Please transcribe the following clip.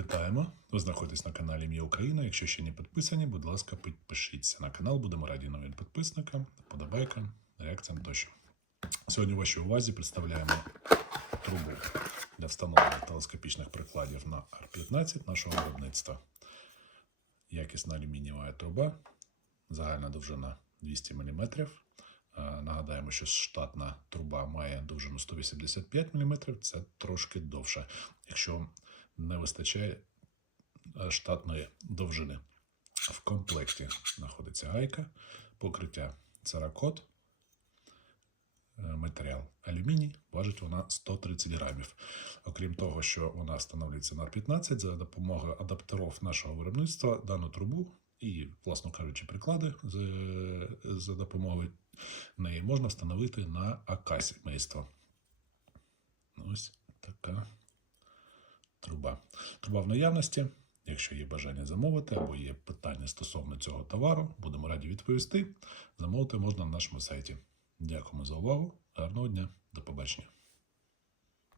Вітаємо! Ви знаходитесь на каналі Мія Україна. Якщо ще не підписані, будь ласка, підпишіться на канал. Будемо раді новим підписникам, подобайкам, реакціям тощо. Сьогодні у вашій увазі представляємо трубу для встановлення телескопічних прикладів на R15 нашого виробництва. Якісна алюмінієва труба, загальна довжина 200 мм. Нагадаємо, що штатна труба має довжину 185 мм, це трошки довше, якщо не вистачає е, штатної довжини. В комплекті знаходиться гайка, покриття церакот, е, матеріал алюміній, важить вона 130 грамів. Окрім того, що вона встановлюється на 15 за допомогою адаптерів нашого виробництва, дану трубу і, власно кажучи, приклади за допомогою неї можна встановити на АК сімейство. Ось така труба. Труба в наявності. Якщо є бажання замовити або є питання стосовно цього товару, будемо раді відповісти. Замовити можна на нашому сайті. Дякуємо за увагу. Гарного дня. До побачення.